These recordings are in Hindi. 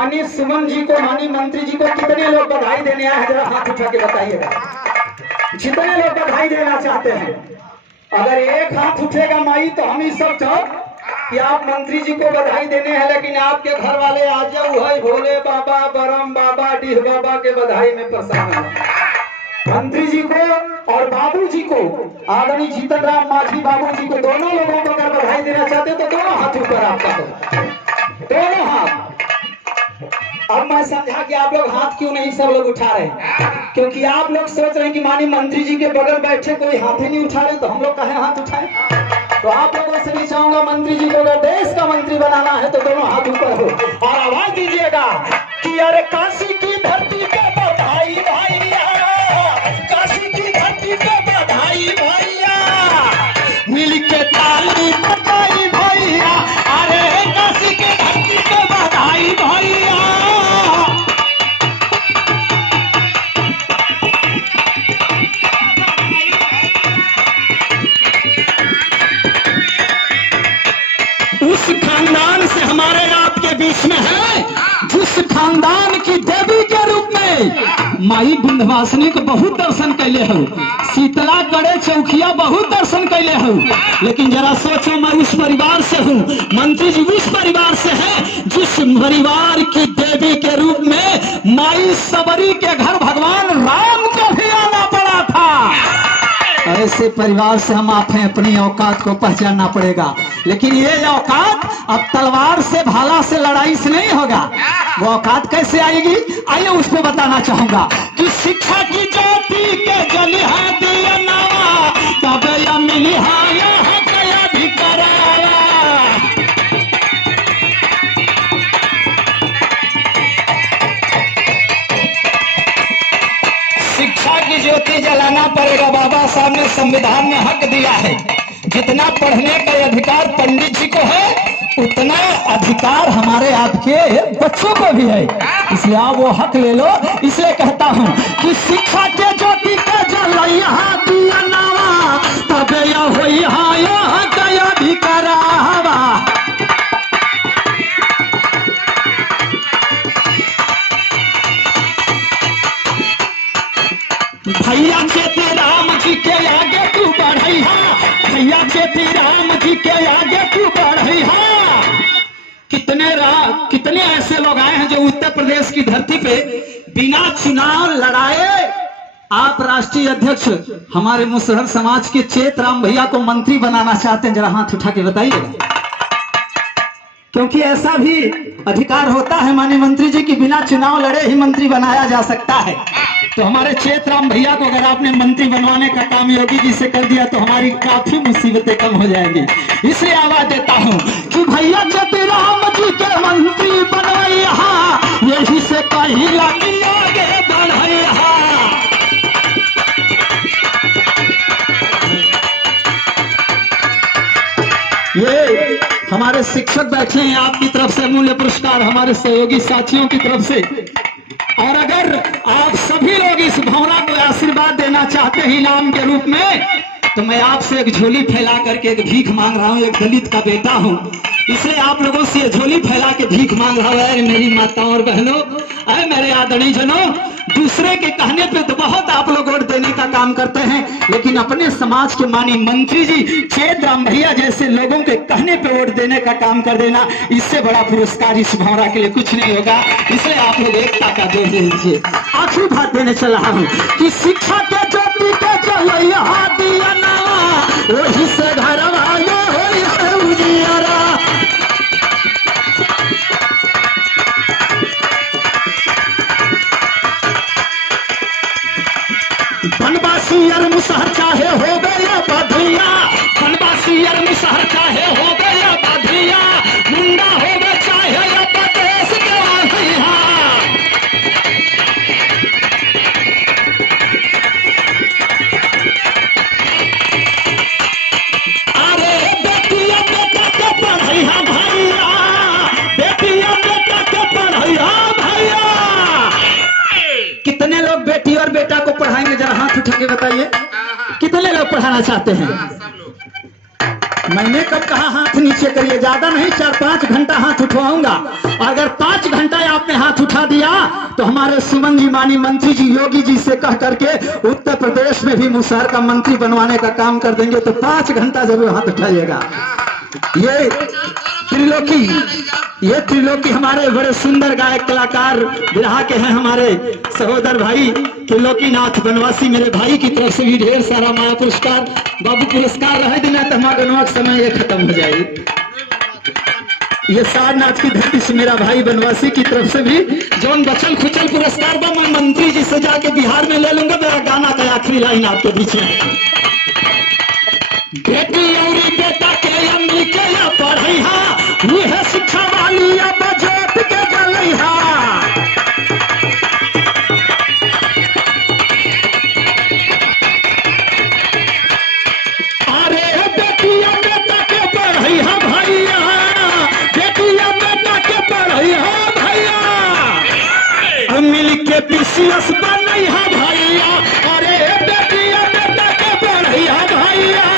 माननीय सुमन जी को, माननीय मंत्री जी को कितने लोग बधाई देने आए हैं, जरा हाथ उठा के बताइएगा। जितने लोग बधाई देना चाहते हैं, अगर एक हाथ उठेगा माई तो हम ही सब चाहो कि आप मंत्री जी को बधाई देने हैं, लेकिन आपके घर वाले आ जाओ है भोले बाबा, बरम बाबा, डीह बाबा के बधाई में प्रसन्न है। मंत्री जी को और बाबू जी को, आदरणीय जीतन राम मांझी बाबू जी को, दोनों लोगों को अगर बधाई देना चाहते तो दोनों हाथ ऊपर आपका हो, दोनों हाथ। अब मैं समझा कि आप लोग हाथ क्यों नहीं सब लोग उठा रहे हैं, क्योंकि आप लोग सोच रहे हैं कि माननीय मंत्री जी के बगल बैठे कोई हाथ ही नहीं उठा रहे, तो हम लोग कहे हाथ उठाए। तो आप लोगों से भी चाहूंगा, मंत्री जी को अगर देश का मंत्री बनाना है तो दोनों हाथ ऊपर हो और आवाज दीजिएगा कि अरे काशी की धरती पे बधाई भैया, काशी की धरती पे बधाई भैया, मिल के ताली बजाई भैया, अरे काशी की धरती पे बधाई भैया। उस खानदान से हमारे आपके बीच में है जिस खानदान की देवी के रूप में माई विंध्यवासिनी को बहुत दर्शन कैले हो, शीतला कड़े चौकिया बहुत दर्शन कैले हो, लेकिन जरा सोचो मैं उस परिवार से हूँ, मंत्री जी उस परिवार से है जिस परिवार की देवी के रूप में माई सबरी के घर भगवान राम को भी आना पड़ा था। ऐसे परिवार से हम आप हैं, अपनी औकात को पहचानना पड़ेगा। लेकिन ये औकात अब तलवार से, भाला से, लड़ाई से नहीं होगा। वो औकात कैसे आएगी, आइए उस पर बताना चाहूंगा कि शिक्षा की ज्योति के जलिहा दिया नवा, तब या मिली गया भी कराया। शिक्षा की ज्योति जलाना पड़ेगा। बाबा साहब ने संविधान में हक दिया है, जितना पढ़ने का अधिकार पंडित जी को है उतना अधिकार हमारे आपके बच्चों को भी है, इसलिए आप वो हक ले लो। इसलिए कहता हूँ कि शिक्षा के ज्योति के जलैया दिया नवा, तब या होई हा यहाँ गया भी करावा। भैया चेती राम जी के आगे तू बढ़ैया, भैया चेती राम जी के आगे तू बढ़ैया। कितने ऐसे लोग आए हैं जो उत्तर प्रदेश की धरती पे बिना चुनाव लड़ाए आप राष्ट्रीय अध्यक्ष हमारे मुसहर समाज के चेत राम भैया को मंत्री बनाना चाहते हैं, जरा हाथ उठा के बताइएगा। क्योंकि ऐसा भी अधिकार होता है माननीय मंत्री जी की बिना चुनाव लड़े ही मंत्री बनाया जा सकता है। तो हमारे चेत राम भैया को अगर आपने मंत्री बनवाने का काम योगी जी से कर दिया तो हमारी काफी मुसीबतें कम हो जाएंगी। इसलिए आवाज देता हूँ कि भैया चेत राम जी के मंत्री बनवैया, यही से कहीं लगी आगे बढ़ैया। ये हमारे शिक्षक बैठे हैं, आपकी तरफ से अमूल्य पुरस्कार हमारे सहयोगी साथियों की तरफ से। और अगर आप सभी लोग इस भावना को आशीर्वाद देना चाहते हैं इनाम के रूप में, तो मैं आपसे एक झोली फैला करके एक भीख मांग रहा हूँ। एक दलित का बेटा हूँ, इसलिए आप लोगों से झोली फैला के भीख मांग रहा हूँ। मेरी माताओं और बहनों, अरे मेरे आदरणीय जनों, दूसरे के कहने पे तो बहुत आप लोग वोट देने का काम करते हैं, लेकिन अपने समाज के माननीय मंत्री जी चेत राम भैया जैसे लोगों के कहने पे वोट देने का काम कर देना, इससे बड़ा पुरस्कार इस भावना के लिए कुछ नहीं होगा। इसलिए आप लोग एकता का दे दीजिए। आखिरी बात देने चल रहा हूँ कि शिक्षा के ज्योति के जलैया दिया नवा, वही से घर वाले उजियारा। बनवासी अर मुसहर चाहे हो गया बधिया, बनवासी अर मुसहर चाहे हो गया बधिया, मुंडा हो गया चाहे या प्रदेश के आधिया। अरे बेटिया बेटा के पढ़ैया भैया, बेटिया बेटा के पढ़ैया भैया। कितने लोग बेटी और बेटा को पढ़ाएंगे, जरा हाथ उठा के बताइए। कितने लोग पढ़ाना चाहते हैं? मैंने कब कहा हाथ नीचे करिए, ज्यादा नहीं 4-5 घंटा हाथ उठवाऊंगा। अगर 5 घंटा आपने हाथ उठा दिया तो हमारे सुमन जी माननीय मंत्री जी योगी जी से कह करके उत्तर प्रदेश में भी मुसहर का मंत्री बनवाने का काम कर देंगे। तो 5 घंटा जरूर हाथ उठाइएगा। ये त्रिलोकी हमारे बड़े सुंदर गायक कलाकार बिरहा के हैं, हमारे सहोदर भाई त्रिलोकीनाथ बनवासी। मेरे भाई की तरफ से भी ढेर सारा माया पुरस्कार, बाबू पुरस्कार रहे दिन तमागनवा समय ये खत्म हो जाए। ये सारनाथ की धरती से मेरा भाई बनवासी की तरफ से भी जोन बचल खुचल पुरस्कार बा मैं मंत्री जी से जाके बिहार में ले लूंगा। मेरा गाना का आखिरी लाइन आपके बीच में, बेटी और बेटा के अम्मी के या पढ़ैहा वह शिक्षा वाली या बजट के गलैहा। अरे बेटिया बेटा के पढ़ैहा भैया, बेटिया बेटा के पढ़ैहा भैया, मिल के पीसीएस बनैहा भैया। अरे बेटिया बेटा के पढ़ैहा भैया,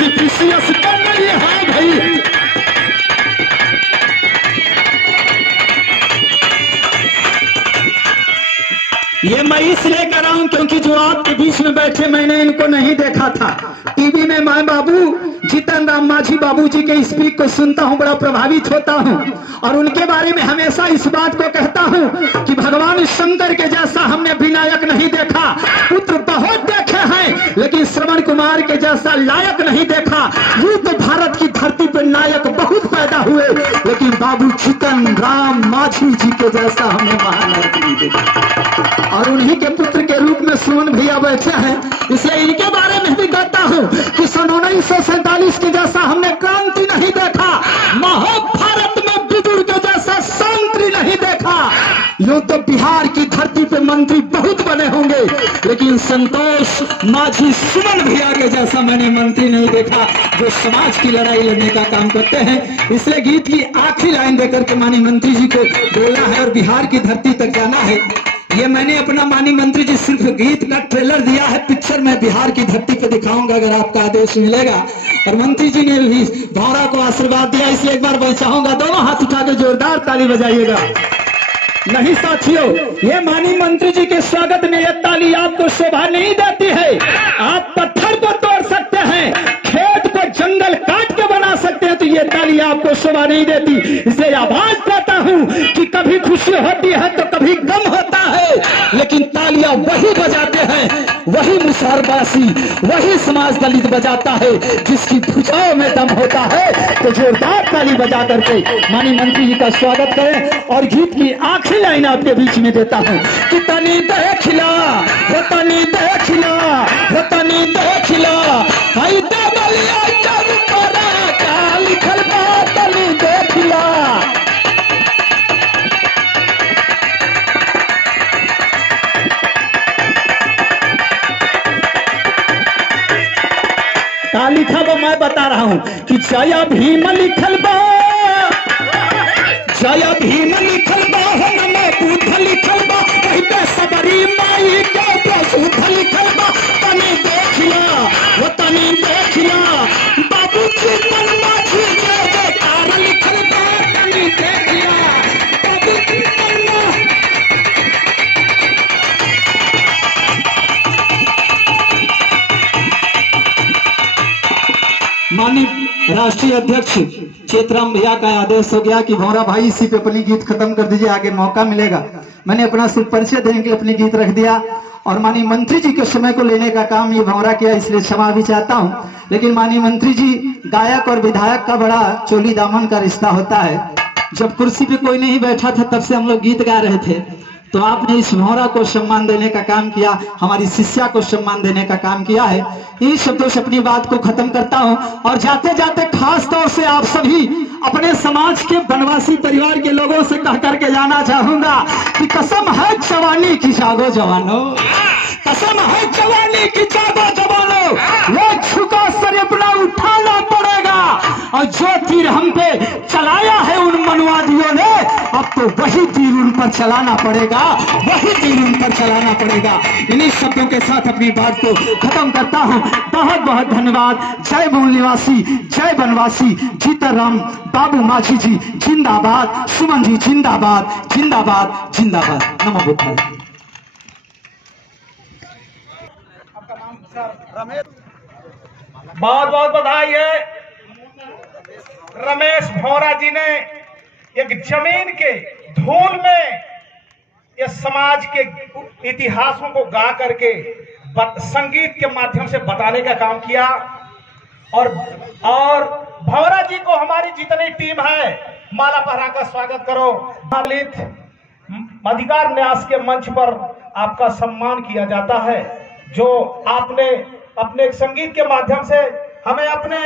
पीसीएस बनैहा भैया। ये मैं इसलिए कर रहा हूं क्योंकि जो आपके बीच में बैठे मैंने इनको नहीं देखा था। टीवी में मैं बाबू जीतन राम मांझी बाबू जी के स्पीच को सुनता हूं, बड़ा प्रभावित होता हूं और उनके बारे में हमेशा इस बात को कहता हूं कि भगवान शंकर के जैसा हमने विनायक नहीं देखा। पुत्र बहुत देखे हैं लेकिन श्रवण कुमार के जैसा लायक नहीं देखा। यूं तो भारत की धरती पर नायक बहुत पैदा हुए लेकिन बाबू जीतन राम मांझी जी के जैसा हमने महानायक नहीं देखा। और उन्हीं के पुत्र के रूप में सुमन भैया बैठे हैं, इसलिए इनके बारे में भी कहता हूं कि सन 1947 के जैसा हमने क्रांति नहीं देखा, महाभारत में विदुर के जैसा संतरी नहीं देखा। यूं तो बिहार की धरती पे मंत्री बहुत बने होंगे लेकिन संतोष मांझी सुमन भैया के जैसा मैंने मंत्री नहीं देखा जो समाज की लड़ाई लड़ने का काम करते हैं। इसलिए गीत की आखिरी लाइन देकर के माननीय मंत्री जी को बोलना है और बिहार की धरती तक जाना है। ये मैंने अपना माननीय मंत्री जी सिर्फ गीत का ट्रेलर दिया है, पिक्चर में बिहार की धरती पे दिखाऊंगा अगर आपका आदेश मिलेगा। और मंत्री जी ने भी भौरा को आशीर्वाद दिया, इसलिए एक बार मैं चाहूंगा दोनों हाथ उठा के जोरदार ताली बजाइएगा। नहीं साथियों, ये माननीय मंत्री जी के स्वागत में यह ताली आपको शोभा नहीं देती है। आप पत्थर को तोड़ सकते हैं, खेत को जंगल काट के बना सकते हैं, तो ये ताली आपको शोभा नहीं देती। इसलिए आवाज देता हूं कि कभी खुशी होती है तो कभी गम होता है, लेकिन तालियां वही बजाते हैं, वही मुसहरवासी, वही समाज दलित बजाता है जिसकी भुजाओं में दम होता है। तो जोरदार ताली बजा करके माननीय मंत्री जी का स्वागत करें। और गीत की आखिरी लाइन आपके बीच में देता हूं कि तनी देखिला वो तनी देखिला वो तनी देखिला भाई बलिया जब तोरा का लिखल बा तनी देखिला। का लिखा बा मैं बता रहा हूं कि जय भीम लिखल बा, जय भीम लिखल बा, नमो बुद्ध लिखल बा, कहते सबरी माई के प्रसूद्ध लिखल बा। तनी देखिला वो तनी देखिला बाबू जीतन मांझी जय जयकार लिखल बा, तनी देखिला बाबू जीतन माननीय राष्ट्रीय अध्यक्ष चेतराम भैया का आदेश हो गया कि भौरा भाई इसी पे अपनी गीत खत्म कर दीजिए, आगे मौका मिलेगा। मैंने अपना सिर्फ परिचय देने के लिए अपनी गीत रख दिया और माननीय मंत्री जी के समय को लेने का काम ये भौरा किया, इसलिए क्षमा भी चाहता हूँ। लेकिन माननीय मंत्री जी, गायक और विधायक का बड़ा चोली दामन का रिश्ता होता है। जब कुर्सी पे कोई नहीं बैठा था तब से हम लोग गीत गा रहे थे, तो आपने इस भौरा को सम्मान देने का काम किया, हमारी शिष्या को सम्मान देने का काम किया है। इन शब्दों से अपनी बात को खत्म करता हूं और जाते जाते खास तौर से आप सभी अपने समाज के बनवासी परिवार के लोगों से कह करके जाना चाहूंगा कि कसम है जवानी की जागो जवानों, कसम है जवानी की जागो जवानों, वो झुका सर अपना उठाना पड़ेगा और जो तीर हम पे चलाया है उन मनवादियों ने अब तो वही तीर उन पर चलाना पड़ेगा, वही तीर उन पर चलाना पड़ेगा। इन्हीं शब्दों के साथ अपनी बात को खत्म करता हूँ। बहुत बहुत धन्यवाद। जय मूल निवासी, जय बनवासी, जीतराम बाबू माझी जी जिंदाबाद, सुमन जी जिंदाबाद, जिंदाबाद जिंदाबाद। नमो बुद्धाय। बहुत बहुत बधाई है। रमेश भौरा जी ने एक जमीन के धूल में ये समाज के इतिहासों को गा करके संगीत के माध्यम से बताने का काम किया। और भौरा जी को हमारी जितनी टीम है माला पहरा कर स्वागत करो। दलित अधिकार न्यास के मंच पर आपका सम्मान किया जाता है, जो आपने अपने संगीत के माध्यम से हमें अपने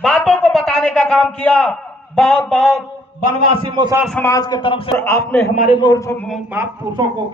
बातों को बताने का काम किया। बहुत बहुत बनवासी मुसहर समाज के तरफ से आपने हमारे महापुरुषों को